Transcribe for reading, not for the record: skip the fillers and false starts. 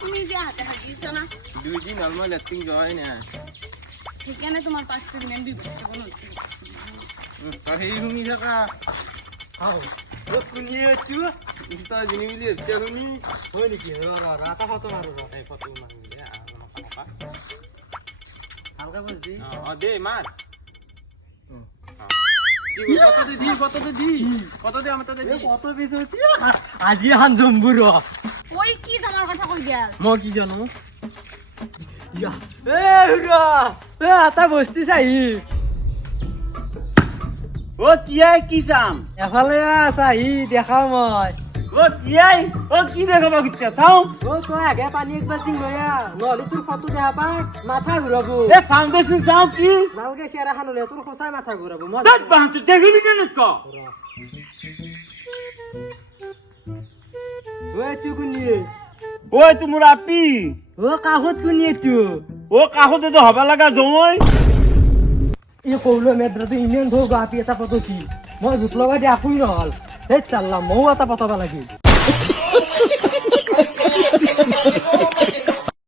তুমি যে হাতে হাতিয়েছো না 2 দিন নরমাল অ্যাক্টিং জয় না সেখানে তোমার 5টা দিন আমি বিপক্ষে কোন হচ্ছে তো এই হুমি থাকা আও ও কুনিয়ে চু তো জিনি মিলি হচ্ছে হুমি হয় নাকি রাতা ফটো মারো এই ফটো মারলে হালকা বুঝদি দে মার কত দে আমার তো দি কত বেশি হচ্ছে আজি হান জম্বুর ওই কি আমার কথা কই গেল মই কি জানো ইয়া এ হুরা এ আতা বস্তি চাই ও কিয়াই কি চাম এফালে চাই দেখাও মই ও কিয়াই ও কি দেখাব খুঁজছে চাও ও তই আগে পানী এক বাল্টিং লৈ নহ'লে তোৰ ফটো দেখা পাই মাথা ঘূৰাব এ চাও দেচোন চাও কি ভালকে চেহেৰা খান হ'লে তোৰ সঁচাই মাথা ঘূৰাব মই তাত বাহাতো দেখিবি কেনে ক ঐ তুই কোনিয়ে ঐ তোমাৰ আপি ও কাষত কোনিয়ে তুই ও কাষতে তো হবা লাগা জয় এই সৰুলৈ মেদ্ৰাটো ইমান ধৰ গুৱাহাটী এটা পতছি মই জোক লগাই দিয়া শুই নহ'ল সেই চাল্লা ময়ো এটা পতাব লাগিল